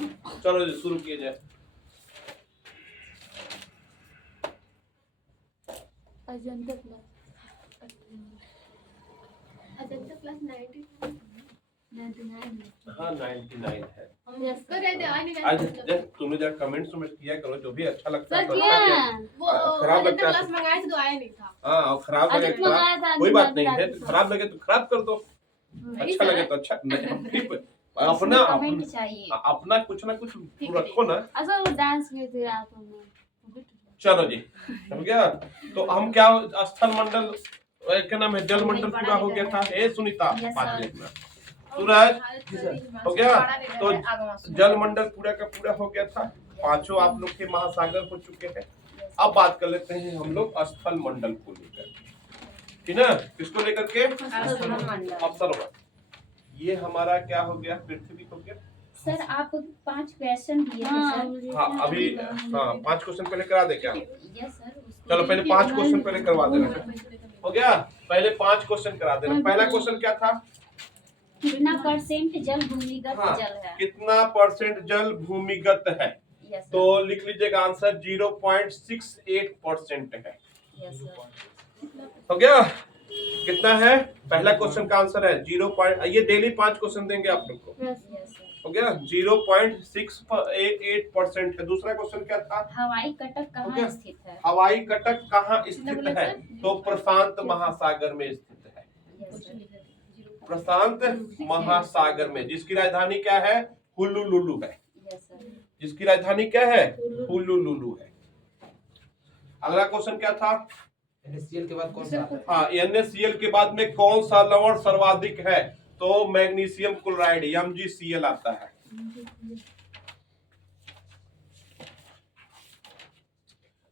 चलो जी शुरू किया जाए। अजंता प्लस 99 हाँ 99 है। यस आज तुमने जरा कमेंट्स में किया करो, जो भी अच्छा लगता है सर तो किया अच्छा है। किया। खराब लगता है क्लास मंगाए थे तो आया नहीं था। हाँ, और खराब लगे आज मंगाया था, कोई बात नहीं है, आज खराब लगे तो खराब कर दो, नहीं अच्छा सर। लगे तो अच्छा नहीं, ठीक है। इसमें अपना कमेंट चाहिए। अपना कुछ ना कुछ रखो ना। अच्छा वो डांस किए थे आप हमने। चलो जी हो गया। तो हम क्या स्थल मंडल क्या नाम है, जल मंडल पूरा हो गया था। ए सुनीता Yes, बात sir. देखना। सूरज हो गया। तो जल मंडल पूरा का पूरा हो गया था। पांचों आप लोग के महासागर हो चुके हैं। अब बात कर लेते हैं हम लोग स्थल मंडल को लेकर, ठीक है। किसको लेकर के? अवसर। ये हमारा क्या हो गया, पृथ्वी हो गया। सर आप 5 क्वेश्चन दिए थे सर। हाँ अभी हाँ 5 क्वेश्चन पहले करा दे क्या? Yes sir. चलो पहले 5 क्वेश्चन पहले करवा देना, हो गया। पहले 5 क्वेश्चन करा देना। पहला क्वेश्चन क्या था? कितना परसेंट जल भूमिगत हाँ, जल है? कितना परसेंट जल भूमिगत है? यस तो लिख लीजिएगा आंसर 0.68% है। Yes sir. हो गया। कितना है? पहला क्वेश्चन का आंसर है 0. ये डेली 5 क्वेश्चन देंगे आप लोग को, यस सर। हो गया। 0.68% है। दूसरा क्वेश्चन क्या था? हवाई कटक कहाँ स्थित है? हवाई कटक कहाँ स्थित है? तो प्रशांत महासागर में स्थित है। Yes sir. प्रशांत महासागर में, जिसकी राजधानी क्या है? हुलुलुलु है। Yes sir. जिसकी राजधानी क्या है? हुलुलुलु है। अगला क्वेश्चन क्या था? NaCl के बाद कौन सा आता है? हाँ NaCl के बाद में कौन सा लवण सर्वाधिक है? तो मैग्नीशियम क्लोराइड MgCl आता है।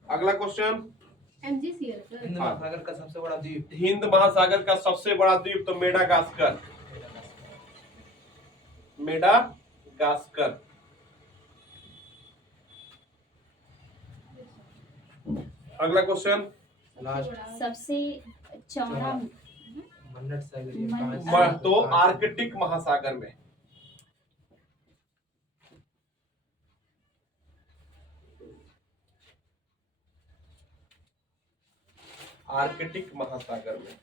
अगला क्वेश्चन MgCl सर। हिंद महासागर का सबसे बड़ा द्वीप। हिंद महासागर का सबसे बड़ा द्वीप तो मेडागास्कर। मेडागास्कर। अगला क्वेश्चन लास्ट सबसे चौड़ा मन्नत सागर ये कहाँ तो आर्कटिक महासागर में। आर्कटिक महासागर में।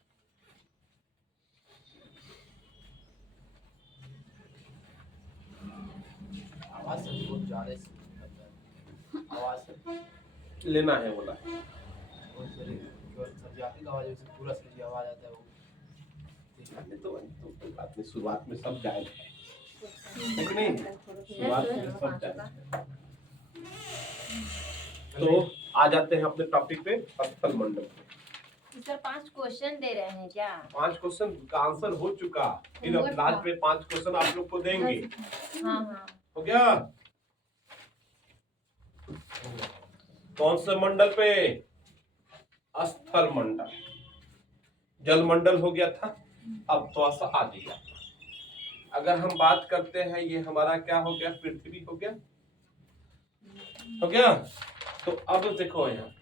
आवाज से बहुत ज्यादा आवाज से लेना है बोला। बहुत सारी सब्जी आवाज से पूरा सब्जी आवाज आता है वो। तो बात में शुरुआत में सब जायज है, ठीक नहीं? शुरुआत में सब जायज है। तो आ जाते हैं अपने टॉपिक पे, स्थल मंडल। सर 5 क्वेश्चन दे रहे हैं क्या? 5 क्वेश्चन का आंसर हो चुका, फिर अब लास्ट पे 5 क्वेश्चन आप लोग को देंगे, हाँ हाँ। हो गया। कौन से मंडल पे? स्थल मंडल। जल मंडल हो गया था, अब थोड़ा सा आ गया। अगर हम बात करते हैं, ये हमारा क्या हो गया? पृथ्वी हो गया, हो गया। तो अब देखो यहाँ पे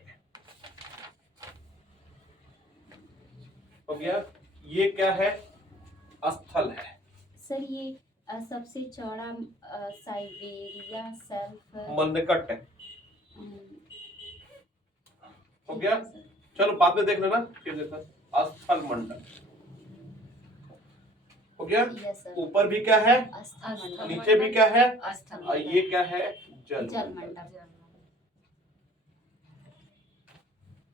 हो गया, ये क्या है? स्थल है। सर ये सबसे चौड़ा साइबेरिया सेल्फ मंदकट है, हो गया। चलो बाद में देख लेना, फिर देखना। स्थल मंडल हो गया। Yes sir. ऊपर भी क्या है? स्थल मंडल। नीचे भी क्या है? स्थल और ये क्या है? जल जल मंडल। मंडल।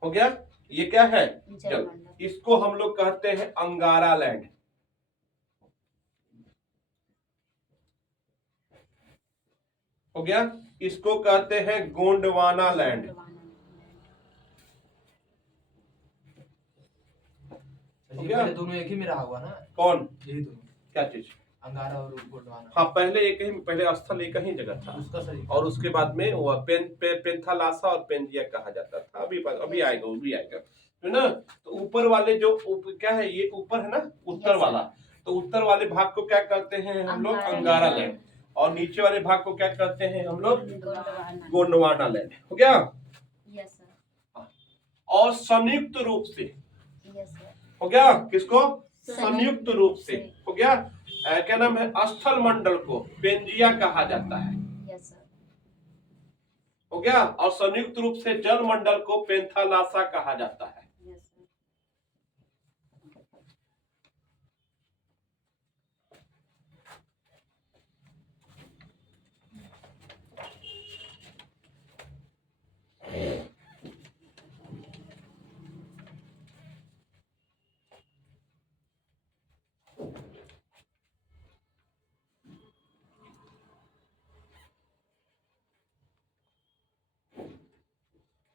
हो गया। ये क्या है? जल जल। मंडल। इसको हम लोग कहते हैं अंगारा लैंड, हो गया। इसको कहते हैं गोंडवाना लैंड, ये पहले दोनों एक ही में रहा हुआ ना? कौन? यही दोनों, क्या चीज? अंगारा और गोंडवाना। हाँ पहले एक ही, पहले स्थल एक ही जगह था, उसका सही। और उसके बाद में वो पेंथालासा और पेंजिया कहा जाता था। अभी आएगा, वो भी आएगा, है ना। तो ऊपर वाले जो क्या है, ये ऊपर है ना, उत्तर वाला। तो उत्तर वाले भाग को क्या कहते हैं हम लोग? अंगारा लैंड। और नीचे वाले भाग को क्या कहते हैं हम लोग? गोंडवाना लैंड, हो गया। Yes sir. और संयुक्त रूप से, यस सर। हो गया। किसको? संयुक्त रूप से, हो गया। क्या नाम है? स्थल मंडल को पेंजिया कहा जाता है, हो गया। और संयुक्त रूप से जल मंडल को पेंथालासा कहा जाता है। Yes sir.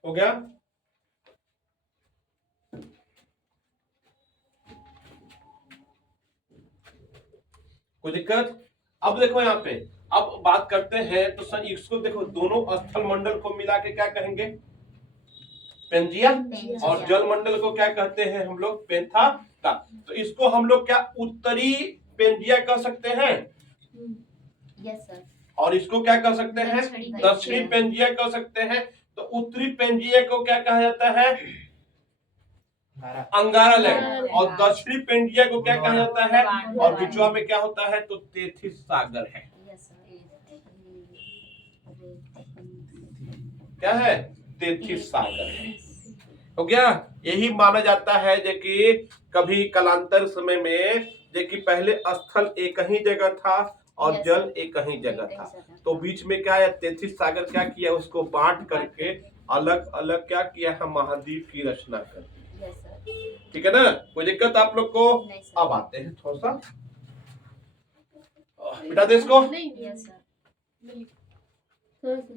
हो गया। कोई दिक्कत? अब देखो यहाँ पे, अब बात करते हैं तो सर इसको देखो, दोनों स्थल मंडल को मिला के क्या कहेंगे? पेंजिया। पेंजिया। और जल मंडल को क्या कहते हैं हम लोग? पेंथाला। तो इसको हम लोग क्या उत्तरी पेंजिया कह सकते हैं? Yes sir. और इसको क्या कह सकते हैं? दक्षिणी दक्षिणी पेंजिया कह सकते हैं। तो उत्तरी पेंजिया को क्या कहा जाता है? अंगारा लैंड। और दक्षिणी पेंजिया को क्या कहा जाता है? और बिचवा में क्या होता है? तो तेथिस सागर है। Yes sir. क्या है? तेथिस सागर है। हो गया। यही माना जाता है जो कि कभी कालांतर समय में जो कि पहले स्थल एक ही जगह था और Yes, जल sir. एक ही जगह था। एक जगह। तो बीच में क्या है? तेथिस सागर क्या किया? उसको बांट करके अलग अलग क्या किया है? महाद्वीप की रचना कर दी। Yes sir. ठीक है ना? कोई दिक्कत आप लोग को? नहीं सर। अब आते हैं थोड़ा सा, बिठा दे इसको। नहीं यस सर। नहीं थोड़ा सा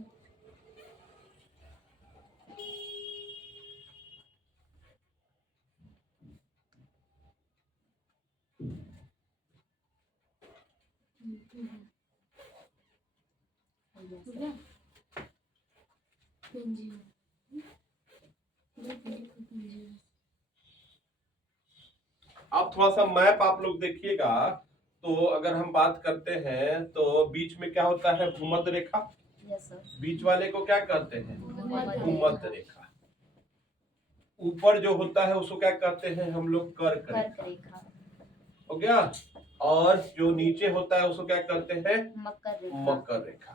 यस हो सर। गया। Pangaea Pangaea. अब थोड़ा सा मैप आप लोग देखिएगा, तो अगर हम बात करते हैं तो बीच में क्या होता है? भूमध्य रेखा। Yes sir. बीच वाले को क्या कहते हैं? भूमध्य भूमध्य रेखा। ऊपर जो होता है उसको क्या कहते हैं हम लोग? कर्क कर्क रेखा। रेखा। हो गया। और जो नीचे होता है उसको क्या कहते हैं? मकर रेखा। मकर रेखा।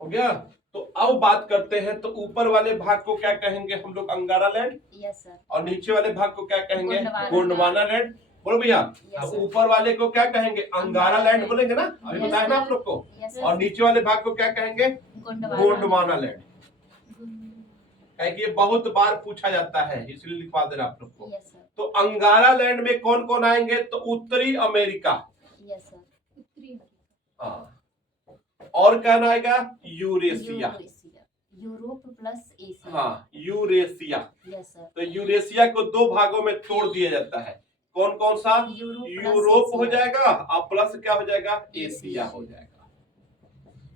हो गया। तो अब बात करते हैं तो ऊपर वाले भाग को क्या कहेंगे हम लोग? अंगारा लैंड। Yes sir. और नीचे वाले भाग को क्या कहेंगे? गोंडवाना। गोंडवाना लैंड। बोलो भैया। Yes, तो sir. ऊपर वाले को क्या कहेंगे? अंगारा लैंड बोलेंगे ना? अभी Yes, बताया ना sir. आप लोग को। यस और सर। नीचे वाले भाग को क्या कहेंगे? गोंडवाना। गोंडवाना लैंड। है कि ये बहुत बार पूछा जाता है, इसलिए लिखवा देना आप लोग को। Yes sir. तो अंगारा लैंड में कौन कौन आएंगे? तो उत्तरी अमेरिका। Yes sir. उत्तरी हाँ। और क्या आएगा? Eurasia. Eurasia. Europe plus Asia. हाँ, यूरेशिया। Yes sir. तो यूरेशिया को दो भागों में तोड़ दिया जाता है। कौन कौन सा? यूरोप हो जाएगा और प्लस क्या हो जाएगा? एशिया हो जाएगा।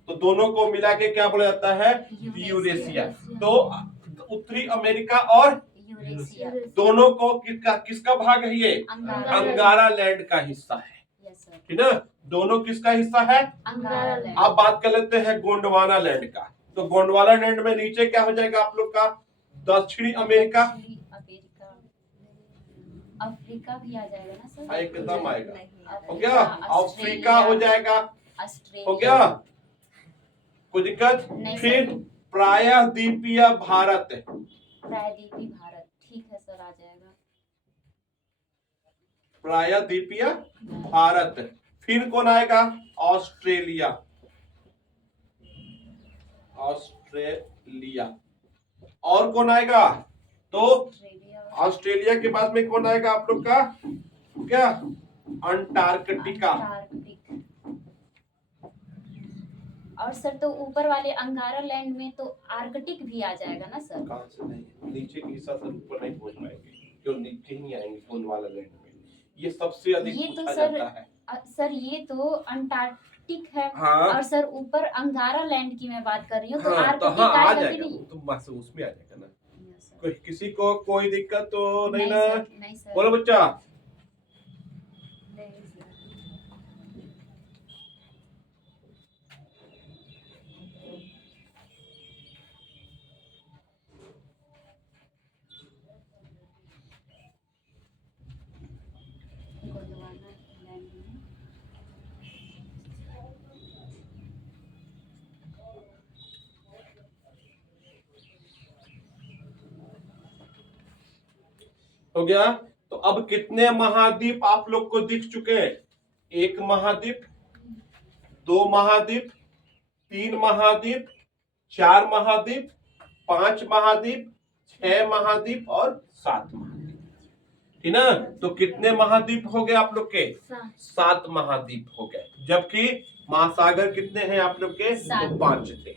तो दोनों को मिला के क्या बोला जाता है? यूरेशिया। तो उत्तरी अमेरिका और यूरेशिया। दोनों को किसका भाग है? ये अंगारा। अंगारा लैंड का हिस्सा है। Yes sir. ठीक ना? दोनों किसका हिस्सा है? अंगारा लैंड। अब बात कर लेते हैं गोंडवाना लैंड का। तो गोंडवाना लैंड में नीचे क्या हो जाएगा आप लोग का? दक्षिणी अमेरिका। दक्षिणी अमेरिका। अफ्रीका भी आ जाएगा ना सर? एकदम आएगा। अफ्रीका, हो गया। अफ्रीका हो जाएगा। ऑस्ट्रेलिया। हो गया। कोई दिक्कत? नहीं फिर सर। प्रायद्वीपीय भारत। प्रायद्वीपीय भारत। ठीक है सर, आ जाएगा। प्रायद्वीपीय भारत। फिर कौन आएगा? ऑस्ट्रेलिया। ऑस्ट्रेलिया। और कौन आएगा? तो ऑस्ट्रेलिया। ऑस्ट्रेलिया के बाद में कौन आएगा आप लोग का? क्या? अंटार्कटिका। अंटार्कटिक। और सर तो ऊपर वाले अंगारा लैंड में तो आर्कटिक भी आ जाएगा ना सर? कहां से? नहीं, नीचे के हिस्सा से ऊपर नहीं पहुंच पाएंगे, क्यों? नीचे ही आएंगे गोंडवाना लैंड में। ये सबसे अधिक ये तो पूछा सर जाता है। सर ये तो अंटार्कटिक है। हाँ। और सर ऊपर अंगारा लैंड की मैं बात कर रही हूँ, तो हाँ, तो आर्कटिक हाँ आ आएगा कि जाएगा। नहीं? तो बस उसमें आ जाएगा ना। Yes, sir. कोई किसी को कोई दिक्कत तो नहीं ना? सर, नहीं सर। बोलो बच्चा। नहीं सर। गोंडवाना लैंड में हो गया। तो अब कितने महाद्वीप आप लोग को दिख चुके हैं? 1 महाद्वीप, 2 महाद्वीप, 3 महाद्वीप, 4 महाद्वीप, 5 महाद्वीप, 6 महाद्वीप और 7 महाद्वीप, ठीक ना। तो कितने महाद्वीप हो गए आप लोग के? 7 महाद्वीप हो गए। जबकि महासागर कितने हैं आप लोग के? तो 5 थे।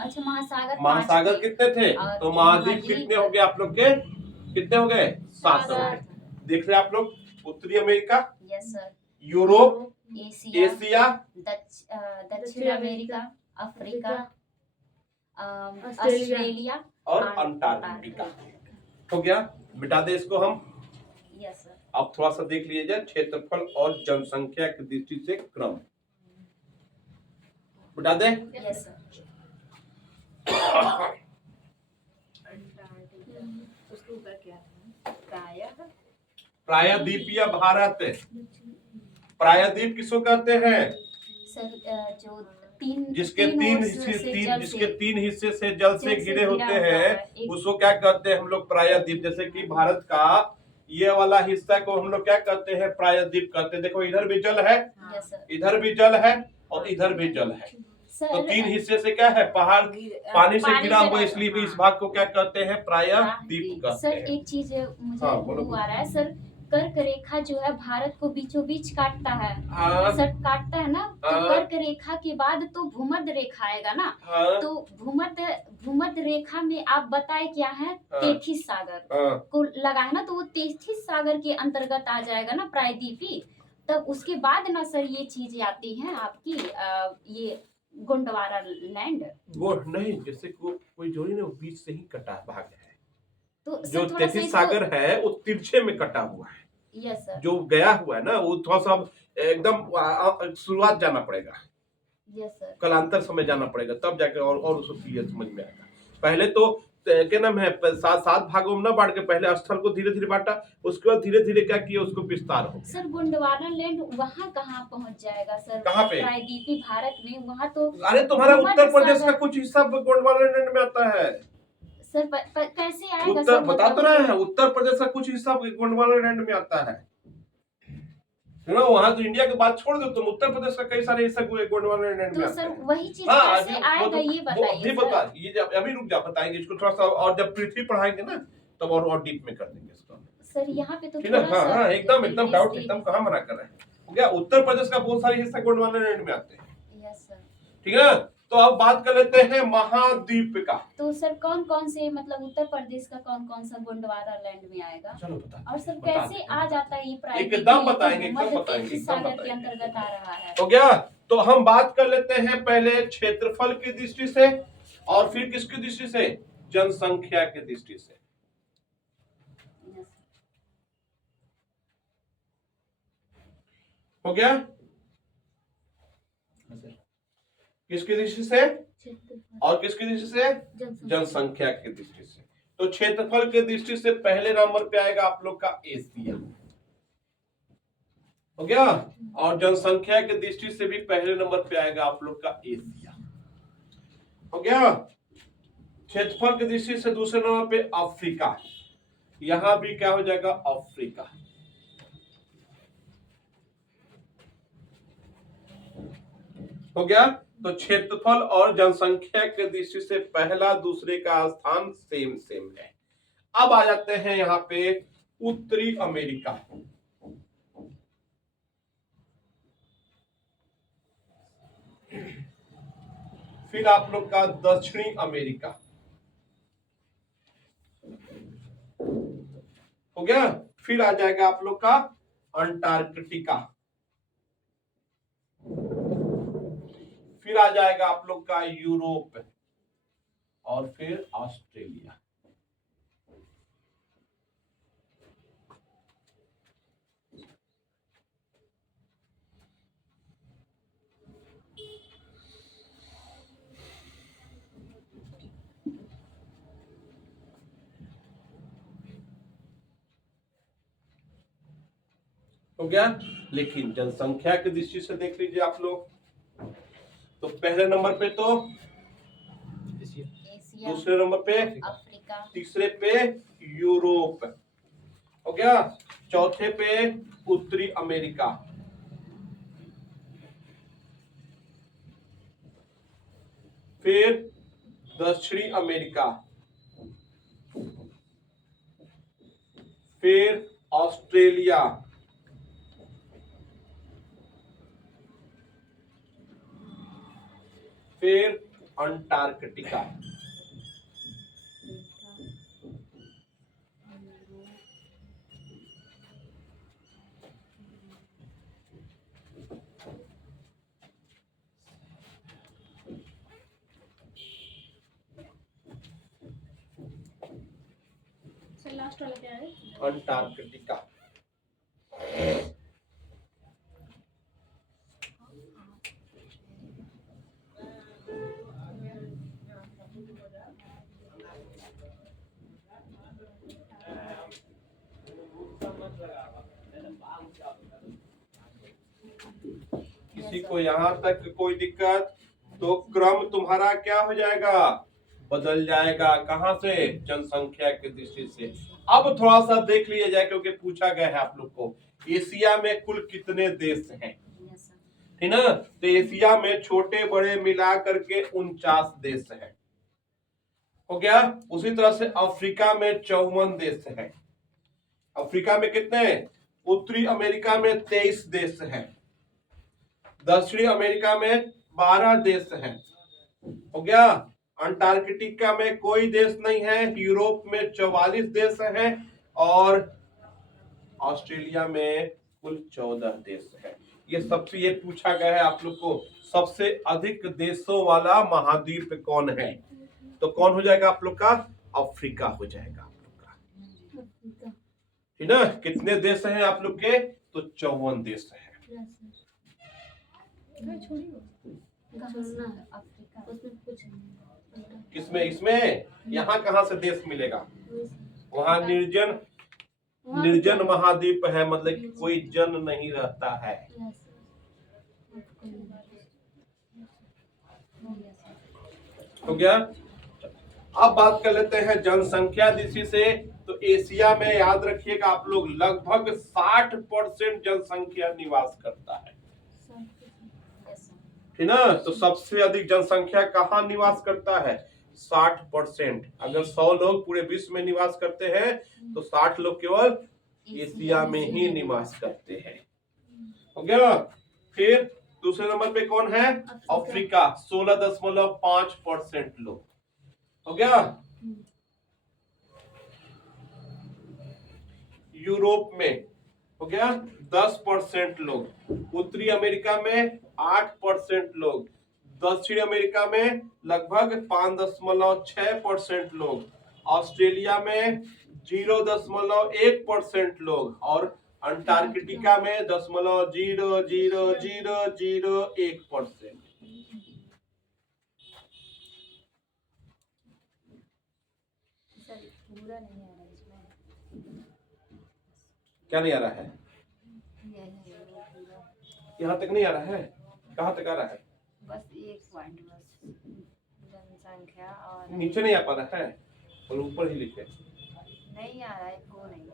अच्छा, महासागर महासागर कितने थे? और तो महाद्वीप कितने हो गए आप लोग के? कितने हो गए? 7 हो गए। देख रहे आप लोग, उत्तरी America, yes sir, Europe, Asia, Asia, दक्षिण अमेरिका, अफ्रीका, ऑस्ट्रेलिया। ऑस्ट्रेलिया और अंटार्कटिका। हो गया। मिटा दे इसको हम। Yes sir. अब थोड़ा सा देख लीजिए क्षेत्रफल और जनसंख्या की दृष्टि से क्रम। मिटा दे। Yes sir. उसके ऊपर क्या है? प्रायः प्रायद्वीपीय भारत। प्रायद्वीप किसको कहते हैं? सर जो तीन जिसके तीन तीन ओर हिस्से से तीन जल जिसके से- 3 हिस्से से जल से जल से घिरे होते घिरा हुआ हैं, है। एक- उसको क्या कहते हैं हम लोग? प्रायद्वीप। जैसे कि भारत का ये वाला हिस्सा को हम लोग क्या कहते हैं? प्रायद्वीप कहते हैं। देखो इधर भी जल है, यस सर। इधर भी जल है और इधर भी जल है। सर तो 3 हिस्से से क्या है? पहाड़ पानी से घिरा हुआ, इसलिए भी इस भाग को क्या कहते हैं? प्रायद्वीप कहते सर हैं। एक चीज मुझे हाँ, बोलो। वो आ रहा है सर, कर्क रेखा जो है भारत को बीचों बीच काटता है। हाँ, सर काटता है ना, तो हाँ। कर्क रेखा के बाद तो भूमध्य रेखा आएगा ना। हाँ, तो भूमध्य रेखा में आप बताए क्या है? हाँ। तेथिस सागर हाँ। को लगा है ना, तो वो तेथिस सागर के अंतर्गत आ जाएगा ना प्रायद्वीपी। तब उसके बाद ना सर ये चीजें आती हैं आपकी ये गोंडवाना लैंड। वो नहीं, जैसे कोई जोड़ी ने बीच से ही कटा भाग है। तो जो सर थोड़ा सा तेथिस सागर है वो तिरछे में कटा हुआ है। Yes sir. जो गया हुआ है ना, वो थोड़ा सा एकदम शुरुआत जाना पड़ेगा, यस सर। कलांतर समय जाना पड़ेगा, तब जाके और उसको क्लियर समझ में आएगा। पहले तो क्या नाम है, 7 भागों में न बांट के पहले स्थल को धीरे धीरे बांटा, उसके बाद धीरे धीरे क्या किया, उसको विस्तार हो गया। सर गोंडवाना लैंड वहाँ कहाँ पहुँच जाएगा सर? कहाँ पे? प्रायद्वीपी भारत में वहाँ तो अरे तुम्हारा भूमध्य उत्तर प्रदेश का सागर- कुछ हिस्सा गोंडवाना लैंड में आता है। सर कैसे आएगा उत्तर सर? बता तो मतलब- रहे हैं, उत्तर प्रदेश का कुछ हिस्सा गोंडवाना लैंड में आता है ना। वहां तो इंडिया की बात छोड़ दो, तुम उत्तर प्रदेश का कई सारे हिस्सा गोंडवाना लैंड में तो आते सर हैं। वही चीज हाँ, कैसे आएगा ये वो बताइए अभी सर। बता, ये जब अभी रुक जा, बताएंगे इसको थोड़ा सा, और जब पृथ्वी पढ़ाएंगे ना तब और डीप में कर देंगे इसको। सर यहाँ पे तो ठीक है, थोड़ा हाँ सा हाँ, एकदम डिटेल्स डाउट, दे एकदम कहाँ मना कर रहे हैं। हो गया, उत्तर प्रदेश का बहुत सारे हिस्सा गोंडवाना लैंड में आते हैं। दीजिए। Yes sir. ठीक है, तो अब बात कर लेते हैं महाद्वीप का। तो सर कौन कौन से मतलब उत्तर प्रदेश का कौन कौन सा गोंडवाना लैंड में आएगा? चलो बता। और सर बता कैसे देते आ हैं। जाता है ये प्रायद्वीपी? एकदम बताएंगे, एकदम भूमध्य बताएंगे, तेथिस एकदम सागर के बताएंगे। अंतर्गत आ रहा है। हो गया, तो हम बात कर लेते हैं पहले क्षेत्रफल की दृष्टि से और फिर किसकी दृष्टि से? जनसंख्या की दृष्टि से। यस। हो गया, किसकी दृष्टि से क्षेत्रफल, और किसकी दृष्टि से? जनसंख्या। जनसंख्या की दृष्टि से। तो क्षेत्रफल की दृष्टि से पहले नंबर पे आएगा आप लोग का एशिया। हो गया, और जनसंख्या की दृष्टि से भी पहले नंबर पे आएगा आप लोग का एशिया। हो गया, क्षेत्रफल की दृष्टि से दूसरे नंबर पे अफ्रीका। यहां भी क्या हो जाएगा? अफ्रीका। हो गया, तो क्षेत्रफल और जनसंख्या की दृष्टि से पहला दूसरे का स्थान सेम सेम है। अब आ जाते हैं यहाँ पे उत्तरी अमेरिका। फिर आप लोग का दक्षिणी अमेरिका। हो गया, फिर आ जाएगा आप लोग का अंटार्कटिका। फिर आ जाएगा आप लोग का यूरोप और फिर ऑस्ट्रेलिया। हो गया, लेकिन जनसंख्या की दृष्टि से देख लीजिए आप लोग, तो पहले नंबर पे तो एशिया, एशिया, दूसरे नंबर पे अफ्रीका, तीसरे पे यूरोप हो गया। चौथे पे उत्तरी अमेरिका, फिर दक्षिणी अमेरिका, फिर ऑस्ट्रेलिया, फिर अंटार्कटिका। सर लास्ट वाला क्या है? अंटार्कटिका। किसी को यहाँ तक कोई दिक्कत तो क्रम तुम्हारा क्या हो जाएगा, बदल जाएगा। कहाँ से? जनसंख्या की दृष्टि से। अब थोड़ा सा देख लिया जाए क्योंकि पूछा गया है आप लोग को, एशिया में कुल कितने देश हैं, ठीक ना। तो एशिया में छोटे बड़े मिला करके 49 देश हैं, हो गया। उसी तरह से अफ्रीका में 54 देश हैं। अफ्रीका में कितने? उत्तरी अमेरिका में 23 देश हैं, दक्षिणी अमेरिका में 12 देश हैं, हो गया। अंटार्कटिका में कोई देश नहीं है, यूरोप में 44 देश हैं और ऑस्ट्रेलिया में कुल 14 देश हैं। ये सबसे ये पूछा गया है आप लोग को, सबसे अधिक देशों वाला महाद्वीप कौन है? तो कौन हो जाएगा आप लोग का? अफ्रीका हो जाएगा आप लोग का, ठीक ना। कितने देश हैं आप लोग के? तो 54 देश हैं। किसमें? इसमें यहाँ कहाँ से देश मिलेगा? वहाँ निर्जन महाद्वीप है, मतलब कि कोई जन नहीं रहता है। हो गया। अब बात कर लेते हैं जनसंख्या दृष्टि से। तो एशिया में याद रखिएगा आप लोग लगभग 60% जनसंख्या निवास करता है, ठीक ना। तो सबसे अधिक जनसंख्या कहाँ निवास करता है? 60%। अगर 100 लोग पूरे विश्व में निवास करते हैं तो 60 लोग केवल एशिया में ही निवास करते हैं, हो गया। फिर दूसरे नंबर पे कौन है? अफ्रीका, 16.5% लोग, हो गया। यूरोप में हो गया 10% लोग, उत्तरी अमेरिका में 8% लोग, दक्षिण अमेरिका में लगभग 5.6% लोग, ऑस्ट्रेलिया में 0.1% लोग और अंटार्कटिका में 0.00001%। पूरा नहीं आ रहा इसमें। क्या नहीं आ रहा है? ये पूरा यहाँ तक नहीं आ रहा है, कहाँ तक आ रहा है? बस एक पॉइंट, बस जनसंख्या और नीचे नहीं आ पा रहा है और ऊपर ही लिखे। नहीं आ रहा है, को नहीं,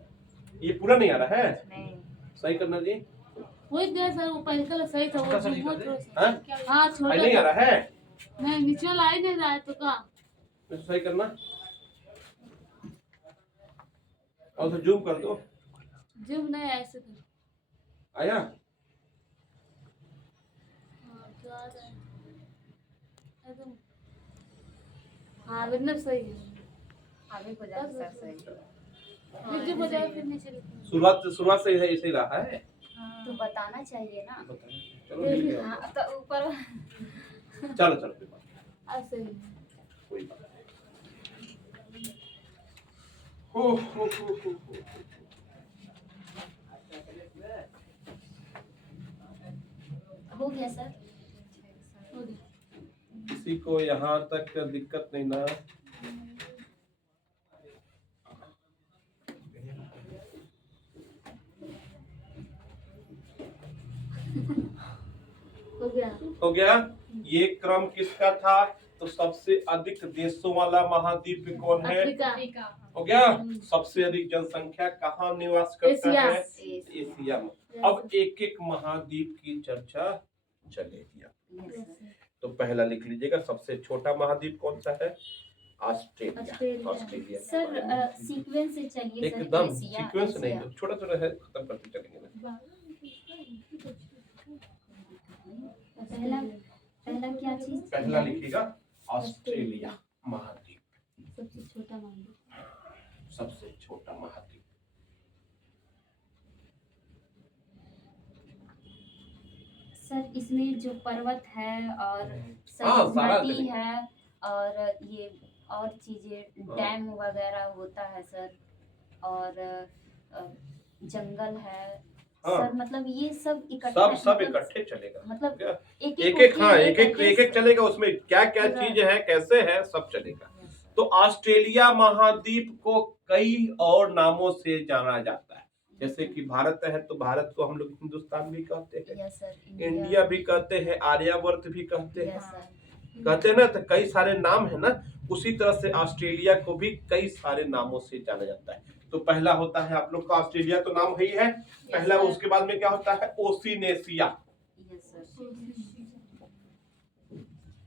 ये पूरा नहीं आ रहा है, नहीं सही करना जी। वही दिया सर, ऊपर निकल सही था वो छोटा सा जो वो निकल दे। थोड़ा सा। हाँ? हाँ छोटा नहीं आ था। रहा है, नहीं नीचे वाला आ ही नहीं रहा है तो का तो सही करना और तो जूम कर दो। जिम नहीं ऐसे तो आया? हाँ तो आ रहा है एकदम। हाँ बिल्कुल सही है। अभी को जाके सर सही। फिर जो बजाय फिर नीचे लिखो। शुरुआत से ऐसे ही रहा है। तो बताना चाहिए ना। चलो ठीक है। हाँ तो ऊपर चलो चलो कोई बात नहीं, ऐसे ही कोई बात नहीं। हो। हो गया सर। हो गया। किसी को यहाँ तक दिक्कत नहीं ना? हो गया। हो गया। ये क्रम किसका था? तो सबसे अधिक देशों वाला महाद्वीप कौन है? अफ्रीका। अफ्रीका। हो गया। सबसे अधिक जनसंख्या कहाँ निवास करता एशिया। है? एशिया में। अब एक एक महाद्वीप की चर्चा चलेगी। Yes, sir. तो पहला लिख लीजिएगा, सबसे छोटा महाद्वीप कौन सा है? Australia. Australia. Australia sir sequence से चलिए सर। एकदम एशिया, सीक्वेंस नहीं, एशिया। छोटा छोटा है, खत्म करते चलेंगे ना। पहला पहला क्या चीज? पहला लिखिएगा ऑस्ट्रेलिया महाद्वीप, सबसे छोटा महाद्वीप। सबसे छोटा महाद्वीप। सर इसमें जो पर्वत है और हाँ, सर सारा नदी देखिए। है और ये और चीजें डैम वगैरह होता है सर, और जंगल है हाँ। सर, मतलब ये सब इकट्ठे सब मतलब- इकट्ठे चलेगा। मतलब क्या? एक एक हाँ, होके एक चलेगा, उसमें क्या क्या पूरा- चीज है, कैसे है, सब चलेगा। तो ऑस्ट्रेलिया महाद्वीप को कई और नामों से जाना जाता है। जैसे कि भारत है तो भारत को हम लोग हिंदुस्तान भी कहते हैं, यस सर, इंडिया भी कहते हैं, आर्यावर्त भी कहते हैं, यस सर, कहते हैं ना। तो कई सारे नाम है ना, उसी तरह से ऑस्ट्रेलिया को भी कई सारे नामों से जाना जाता है। तो पहला होता है आप लोग का ऑस्ट्रेलिया, तो नाम ही है पहला। सर। उसके बाद में क्या होता है? ओसिनेशिया। Yes sir.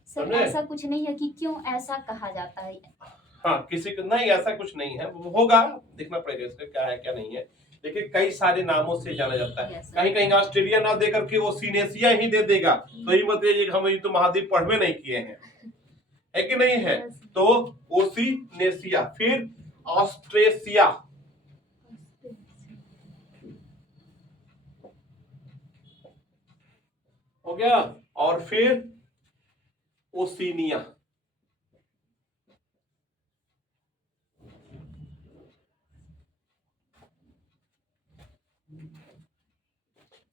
सर समझे? ऐसा कुछ नहीं है कि क्यों ऐसा कहा जाता है? हाँ, किसी को नहीं, ऐसा कुछ नहीं है, होगा, देखना पड़ेगा इसका क्या है क्या नहीं है। देखिए कई सारे नामों से जाना जाता है। Yes, sir. कहीं कहीं ऑस्ट्रेलिया ना दे करके वो सीनेशिया ही दे देगा, तो ये मत ये हम ये तो महाद्वीप पढ़वे नहीं किए हैं, है कि नहीं है? तो ओसिनेशिया, फिर ऑस्ट्रेसिया, हो गया, और फिर ओसिनिया।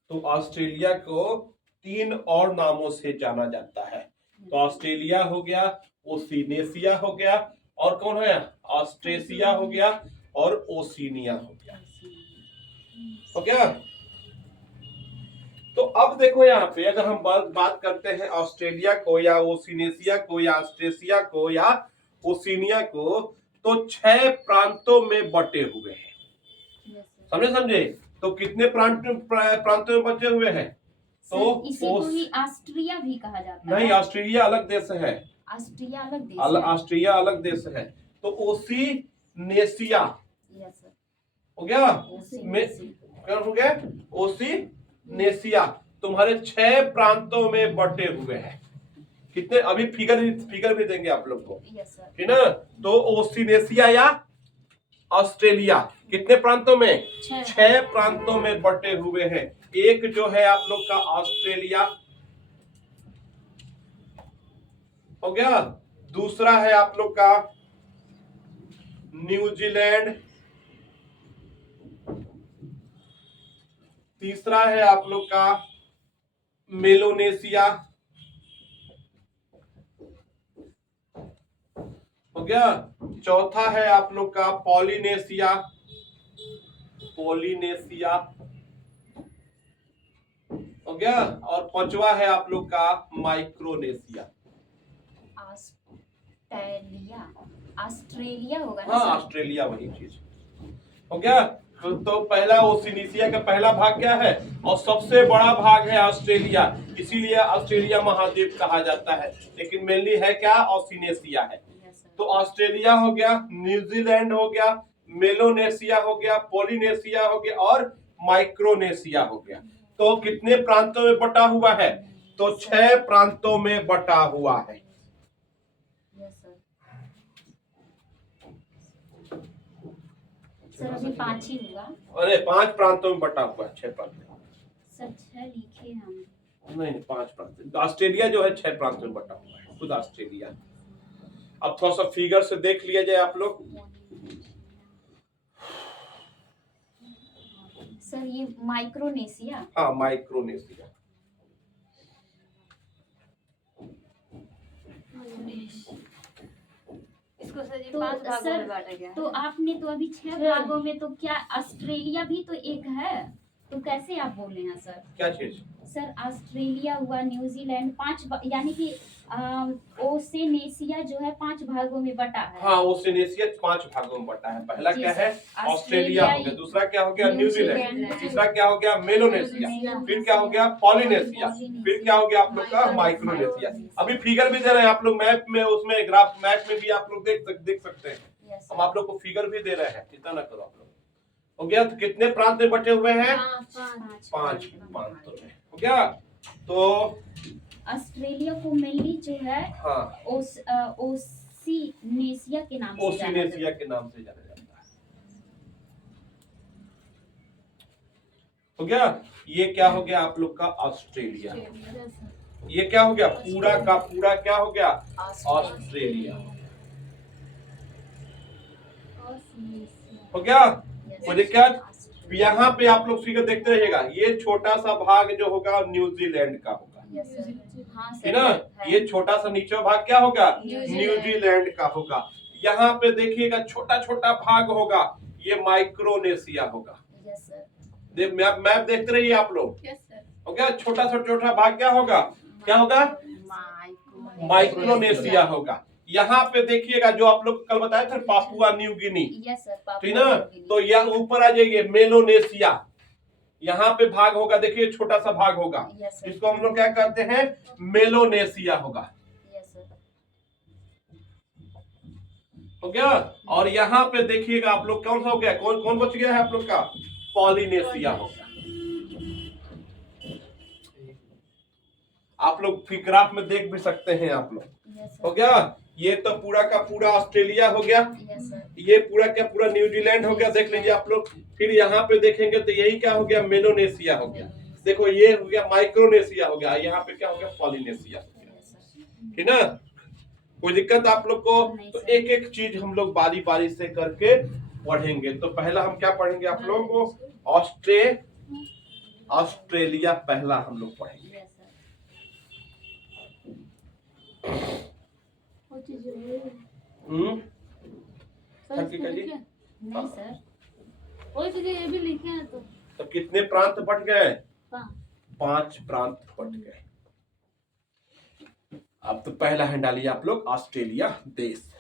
तो ऑस्ट्रेलिया को 3 और नामों से जाना जाता है। तो ऑस्ट्रेलिया हो गया, ओसिनेशिया हो गया, और कौन है? ऑस्ट्रेसिया हो गया, और ओसिनिया हो गया। हो गया। तो अब देखो यहाँ पे, अगर हम बात करते हैं ऑस्ट्रेलिया को या ओसिनेशिया को या ऑस्ट्रेसिया को या ओसिनिया को, तो 6 प्रांतों में बटे हुए हैं। समझे? तो कितने प्रांतों में बचे हुए हैं? तो सर, इसी को ही ऑस्ट्रिया भी कहा जाता नहीं, है। ऑस्ट्रेलिया अलग देश है, ऑस्ट्रिया अलग देश है। ऑस्ट्रिया अलग देश है। तो ओसिनेशिया यस सर। हो गया, ओसिनेशिया। क्या हो गया? ओसिनेशिया तुम्हारे 6 प्रांतों में बटे हुए हैं। कितने? अभी फिगर भी देंगे आप लोग को, यस सर। ठीक ना? तो ओसिनेशिया या ऑस्ट्रेलिया कितने प्रांतों में? 6 प्रांतों में बटे हुए हैं। एक जो है आप लोग का ऑस्ट्रेलिया हो गया, दूसरा है आप लोग का न्यूजीलैंड, तीसरा है आप लोग का मेलोनेशिया, हो गया, चौथा है आप लोग का पॉलिनेशिया, हो गया, और पांचवा है आप लोग का माइक्रोनेशिया। ऑस्ट्रेलिया होगा ना हाँ, सर? ऑस्ट्रेलिया वही चीज हो गया। तो पहला ओसिनेशिया का पहला भाग क्या है? और सबसे बड़ा भाग है ऑस्ट्रेलिया, इसीलिए ऑस्ट्रेलिया महाद्वीप कहा जाता है। लेकिन मेनली है क्या? ओसिनेशिया है। Yes sir. तो ऑस्ट्रेलिया हो गया, न्यूजीलैंड हो गया, मेलोनेशिया हो गया, पॉलिनेशिया हो गया, और माइक्रोनेशिया हो गया। तो कितने प्रांतों में बटा हुआ है? तो 6 प्रांतों में बटा हुआ है। Yes sir. सर अभी 5 ही हुआ अरे 5 प्रांतों में बटा हुआ है, 6 प्रांत सर। 6 लिखे हम। नहीं, 5 प्रांत। ऑस्ट्रेलिया जो है 6 प्रांतों में बटा हुआ है, खुद ऑस्ट्रेलिया। अब थोड़ा सा फिगर से देख लिया जाए आप लोग। सर ये माइक्रोनेशिया। हाँ, माइक्रोनेशिया। इसको सर जी तो 5 भागों सर, में बांटा गया है। तो आपने तो अभी 6 भागों में, तो क्या ऑस्ट्रेलिया भी तो एक है? तो कैसे आप बोल रहे हैं सर? क्या चीज? सर ऑस्ट्रेलिया हुआ, न्यूजीलैंड यानी कि ओसेनेशिया जो है 5 भागों में बटा है। हाँ, ओसेनेशिया 5 भागों में बटा है। पहला जी क्या सर, है? ऑस्ट्रेलिया हो गया, दूसरा क्या हो गया? न्यूजीलैंड, तीसरा क्या हो गया? मेलोनेशिया, फिर क्या हो गया? पॉलिनेशिया, फिर क्या हो गया आप लोग का? माइक्रोनेशिया। अभी फिगर भी दे रहे हैं आप लोग मैप में, उसमें ग्राफ मैप में भी आप लोग देख सकते हैं। यस हम आप लोग को फिगर भी दे रहे हैं, चिंता ना करो आप लोग। हो गया? तो कितने प्रांत में बटे हुए हैं? 5 प्रांतों में। हो गया? तो ऑस्ट्रेलिया को मेनली जो है हाँ, ओसिनेशिया के नाम से जाना जाता ओसिनेशिया के नाम से जाना जाता है। हो गया? ये क्या हो गया आप लोग का? ऑस्ट्रेलिया। ये क्या हो गया? पूरा का पूरा क्या हो गया? ऑस्ट्रेलिया। हो गया? मुझे क्या यहाँ पे आप लोग फिगर देखते रहिएगा। ये छोटा सा भाग जो होगा न्यूजीलैंड का होगा, है। यस सर, हाँ है सर ना? है। ये छोटा सा नीचे भाग क्या होगा? न्यूजीलैंड। न्यूजीलैंड का होगा। यहाँ पे देखिएगा छोटा छोटा भाग होगा, ये माइक्रोनेशिया होगा। यस सर, मैप देखते रहिए आप लोग। Yes sir. हो गया? छोटा सा छोटा भाग क्या होगा? क्या होगा? माइक्रोनेशिया होगा। यहाँ पे देखिएगा जो आप लोग कल बताए थे Papua New Guinea, yes sir, ठीक ना? तो यह ऊपर आ जाइए, मेलोनेशिया। यहाँ पे भाग होगा, देखिए छोटा सा भाग होगा, यस सर, इसको हम लोग क्या कहते हैं? मेलोनेशिया होगा। यस सर, हो गया? और यहाँ पे देखिएगा आप लोग कौन सा हो गया? कौन कौन बच गया है आप लोग का? पॉलिनेशिया होगा। आप लोग फिग्राफ में देख भी सकते हैं आप लोग। यस हो सर, गया? ये तो पूरा का पूरा ऑस्ट्रेलिया हो गया, यस सर, ये पूरा क्या पूरा न्यूजीलैंड हो गया, देख लीजिए आप लोग। फिर यहाँ पे देखेंगे तो यही क्या हो गया? मेलोनेशिया हो गया। देखो ये हो गया माइक्रोनेशिया हो गया, यहाँ पे क्या हो गया? पॉलिनेशिया हो गया। Yes sir. ठीक ना? कोई दिक्कत आप लोग को? तो एक एक चीज हम लोग बारी बारी से करके पढ़ेंगे। तो पहला हम क्या पढ़ेंगे आप लोगों को? ऑस्ट्रेलिया पहला हम लोग पढ़ेंगे। यस सर, ठीक है जी। नहीं सर, वही चीजें ये भी लिखे हैं तो तो कितने प्रांत बट गए? 5 5 प्रांत बट गए। अब तो पहला है डालिए आप लोग ऑस्ट्रेलिया देश।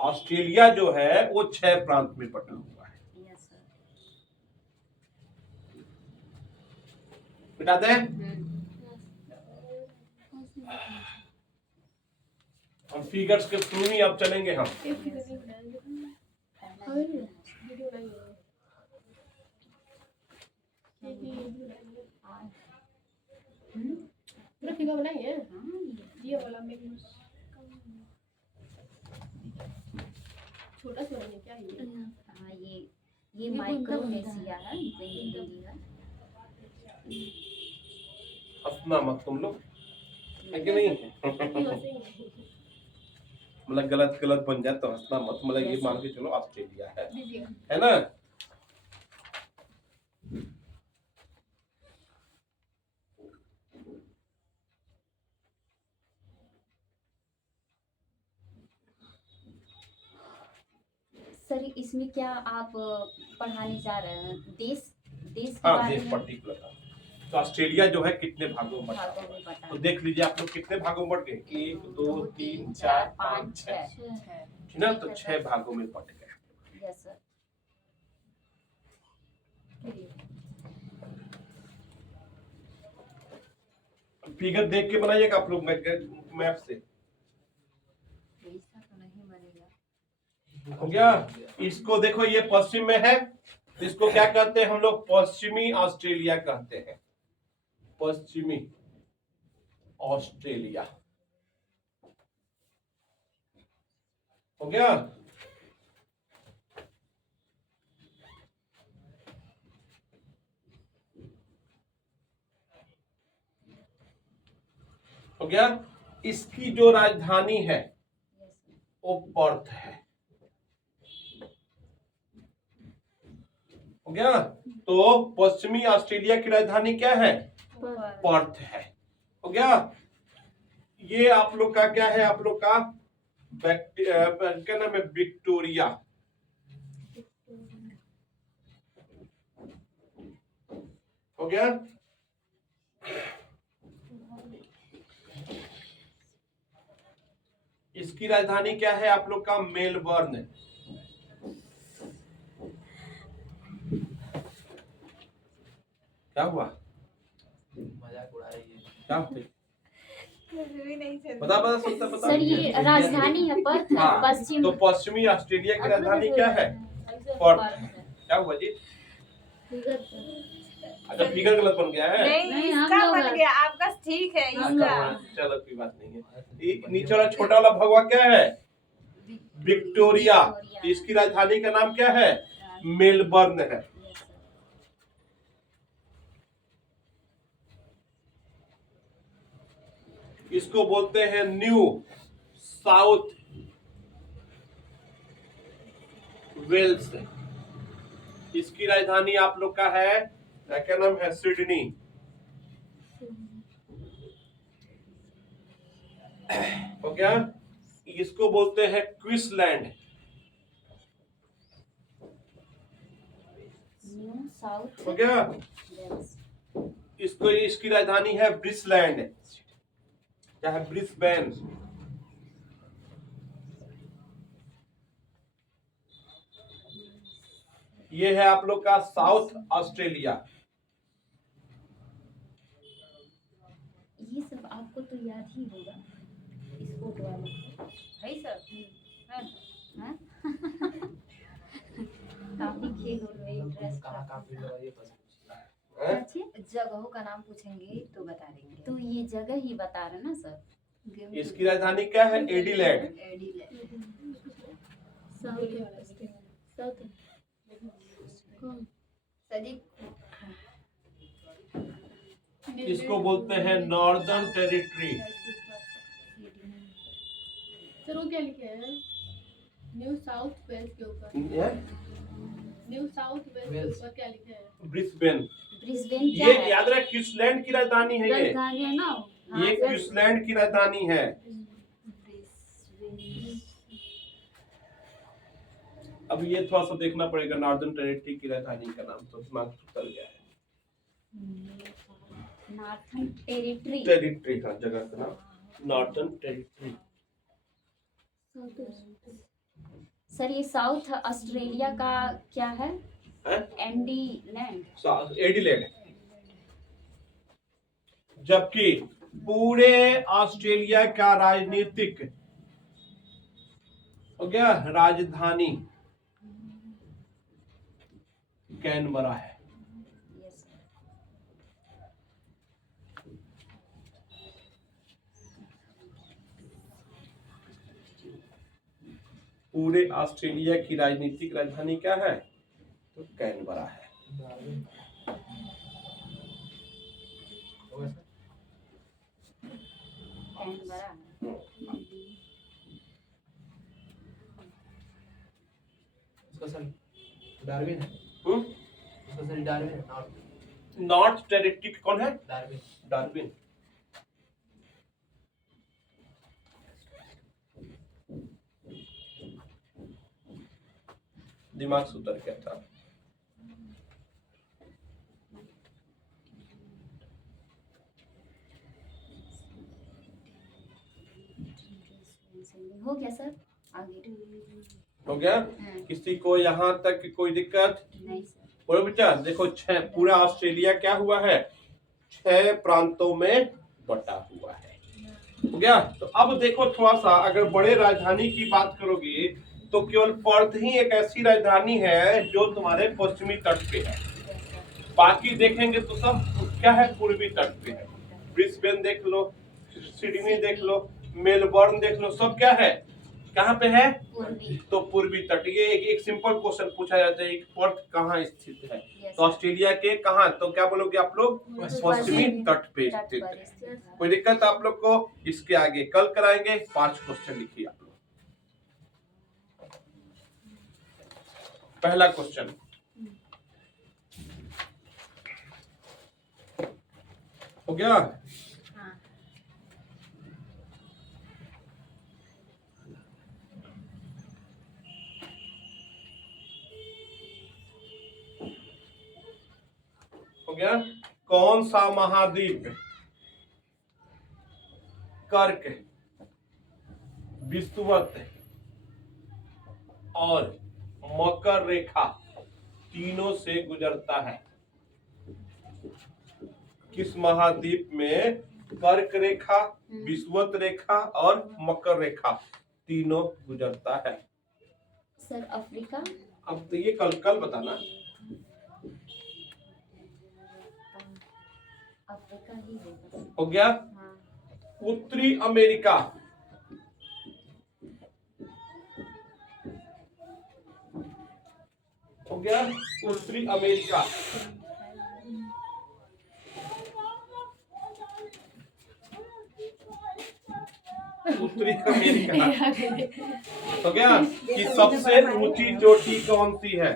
ऑस्ट्रेलिया जो है वो 6 प्रांत में बटा हुआ है। यस सर, मिटा दें? हम फिगर्स के थ्रू ही अब चलेंगे हम। एक भी नहीं बनाएंगे। वीडियो बनाएंगे। एक ही वीडियो बनाएंगे। पूरा फिगर बनाएंगे। ये वाला में छोटा सा बनाएंगे क्या ये? हाँ ये माइक्रोनेशिया है, हिंदी है। हंसना मत तुम लोग, है कि नहीं? मतलब गलत गलत बन जाए तो हंसना मत, मतलब ये मान के चलो ऑस्ट्रेलिया है ना? सर इसमें क्या आप पढ़ाने जा रहे हैं? देश देश के हाँ, बारे देश में? पर्टिकुलर। तो ऑस्ट्रेलिया जो है कितने भागों में बटा भागों हुआ है? में बटा तो देख लीजिए आप लोग कितने भागों में बट गए? 1 2 3 4 5 6, ठीक ना? तो 6 भागों में बट गए। यस सर, फिगर देख के बनाइएगा आप लोग मैप से। ऐसा तो नहीं बनेगा। हो गया? इसको देखो ये पश्चिम में है, तो इसको क्या कहते हैं हम लोग? पश्चिमी ऑस्ट्रेलिया कहते हैं। पश्चिमी ऑस्ट्रेलिया। हो गया? हो गया? इसकी जो राजधानी है वो पर्थ है। हो गया? तो पश्चिमी ऑस्ट्रेलिया की राजधानी क्या है? पर्थ है। हो गया? ये आप लोग का क्या है? आप लोग का क्या नाम है? विक्टोरिया। हो गया। इसकी राजधानी क्या है आप लोग का? मेलबर्न। क्या हुआ? मजाक उड़ा रही है। क्या हुआ? नहीं बता बता सुनता बता। सर ये राजधानी है, पर्थ है, हाँ, पश्चिम। तो पश्चिमी ऑस्ट्रेलिया की राजधानी क्या है? पर्थ। क्या हुआ जी? अच्छा फिगर गलत बन गया है। नहीं, हम इसका लोग बन गया, आपका ठीक है, अच्छा, इसका। हाँ, चलो कोई बात नहीं है। नीचे वाला छोटा वाला भगवा क्या है? विक्टोरिया। इसकी राजधानी का नाम क्या है? मेलबर्न है। इसको बोलते हैं न्यू साउथ वेल्स। इसकी राजधानी आप लोग का है क्या नाम है? सिडनी। हो गया। इसको बोलते हैं क्वींसलैंड। न्यू साउथ हो गया। वेल्स। इसको इसकी राजधानी है ब्रिसलैंड। क्या है? ब्रिस्बेन। ये है आप लोग का साउथ ऑस्ट्रेलिया। ये सब आपको तो याद ही होगा, इस फोटो वाले। है सर। हाँ? काफी खेल हो रहे मतलब इंटरेस्ट। कहाँ फील्ड है ये बस। जगहों का नाम पूछेंगे तो बता देंगे। तो ये जगह ही बता रहे ना सर। इसकी राजधानी क्या है? एडिलेड। सदी इसको बोलते हैं नॉर्दर्न टेरिटरी। सर वो क्या लिखे हैं? न्यू साउथ वेल्स के ऊपर, न्यू साउथ वेल्स के वेल्स। ऊपर क्या लिखे हैं? ब्रिस्बेन। ब्रिस्बेन क्या ये है? याद रहे क्वींसलैंड की राजधानी है ये। राजधानी है ना। ये क्वींसलैंड की राजधानी है। अब ये थोड़ा सा देखना पड़ेगा नॉर्दर्न टेरिटरी की राजधानी का नाम, तो दिमाग उतर गया है। Northern territory. टेरिटरी का जगह का नाम नॉर्दर्न टेरिटरी। सर ये साउथ ऑस्ट्रेलिया का क्या है? हैं? Andy land. एडिलेड। जबकि पूरे ऑस्ट्रेलिया का राजनीतिक हो गया राजधानी कैनबरा है। यस। पूरे ऑस्ट्रेलिया की राजनीतिक राजधानी क्या है? तो कैनबरा है। डार्विन। होगा सर? कैनबरा है। उसका सर डार्विन है। हम्म? उसका सर डार्विन है। नॉर्थ नॉर्थ टेरिटरी कौन है? डार्विन। डार्विन। दिमाग से उतर गया था। हो गया सर, आगे। हो गया। किसी को यहाँ तक कोई दिक्कत? नहीं सर। बोलो बेटा देखो, पूरा ऑस्ट्रेलिया क्या हुआ है? 6 प्रांतों में बटा हुआ है। हो गया। तो अब देखो थोड़ा सा, अगर बड़े राजधानी की बात करोगे तो केवल पर्थ ही एक ऐसी राजधानी है जो तुम्हारे पश्चिमी तट पे है। बाकी देखेंगे तो सब क्या है? पूर्वी तट पे है। ब्रिस्बेन देख लो, सिडनी देख लो, मेलबर्न देख लो, सब क्या है? कहाँ पे है? पूर्वी। तो पूर्वी तट। ये एक सिंपल क्वेश्चन पूछा जाता है, एक पर्थ कहाँ स्थित है? यस तो ऑस्ट्रेलिया के कहाँ? तो क्या बोलोगे आप लोग? पश्चिमी तट पे तट स्थित पर है। स्थित। कोई दिक्कत आप लोग को? इसके आगे कल कराएंगे। 5 क्वेश्चन लिखिए आप लोग। पहला क्वेश्चन, हो गया? हो गया। कौन सा महाद्वीप कर्क, विषुवत और मकर रेखा तीनों से गुजरता है? किस महाद्वीप में कर्क रेखा, विषुवत रेखा और मकर रेखा तीनों गुजरता है? Sir Africa. अब तो ये कल बताना। अफ्रीका ही होगा। हो गया। हाँ। उत्तरी अमेरिका, हो गया। उत्तरी अमेरिका, उत्तरी अमेरिका हो गया कि सबसे ऊंची चोटी कौन सी है?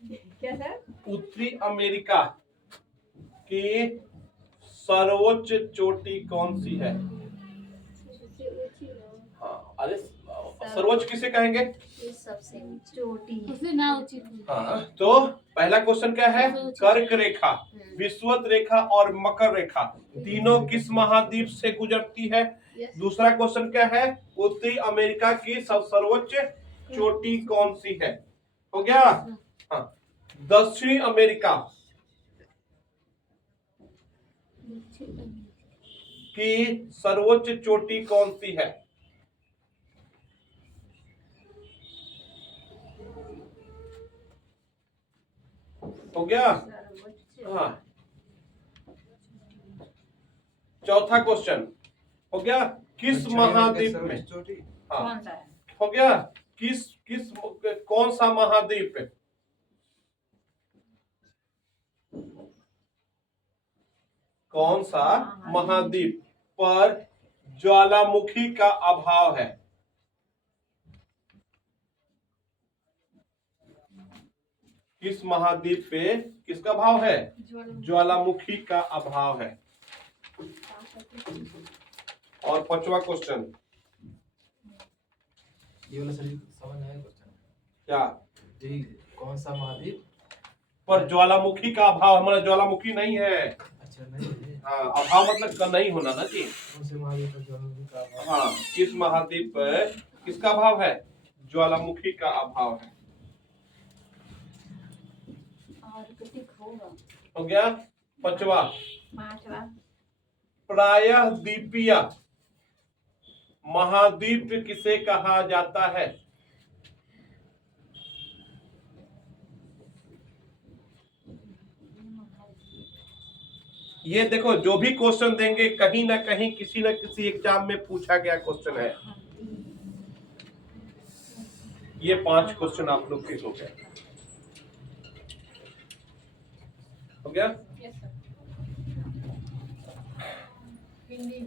क्या सर? उत्तरी अमेरिका की सर्वोच्च चोटी कौन सी है? हाँ, अरे सर्वोच्च किसे कहेंगे? ये सबसे चोटी। उससे ना उचित। हाँ, तो पहला क्वेश्चन क्या है? कर्क रेखा, विषुवत रेखा और मकर रेखा तीनों किस महाद्वीप से गुजरती है? दूसरा क्वेश्चन क्या है? उत्तरी अमेरिका की सर्वोच्च चोटी कौन सी है? हो गया। हाँ, दक्षिणी अमेरिका की सर्वोच्च चोटी कौन सी है? हो गया। हाँ, चौथा क्वेश्चन हो गया, किस महाद्वीप में? हाँ, कौन सा है? हो गया। किस किस कौन सा महाद्वीप है? कौन सा महाद्वीप पर ज्वालामुखी का अभाव है? किस महाद्वीप पे किसका भाव है? ज्वालामुखी का अभाव है। और पांचवा क्वेश्चन ये वाला सर समझ में आया क्वेश्चन? क्या? यही कौन सा महाद्वीप पर ज्वालामुखी का अभाव, हमारा ज्वालामुखी नहीं है। अच्छा नहीं है। हाँ, अभाव मतलब का नहीं होना ना जी। कौन से महाद्वीप पर ज्वालामुखी का अभाव? हाँ, किस महाद्वीप पर किसका अभाव है? ज्वालामुखी का अभाव है। और कुछ होगा। हो गया। पांचवा, पांचवा प्रायः द्वीपीय महाद्वीप किसे कहा जाता है? ये देखो, जो भी क्वेश्चन देंगे कहीं ना कहीं किसी न किसी एग्जाम में पूछा गया क्वेश्चन है। ये 5 क्वेश्चन आप लोग के हो गए। हो गया। हिंदी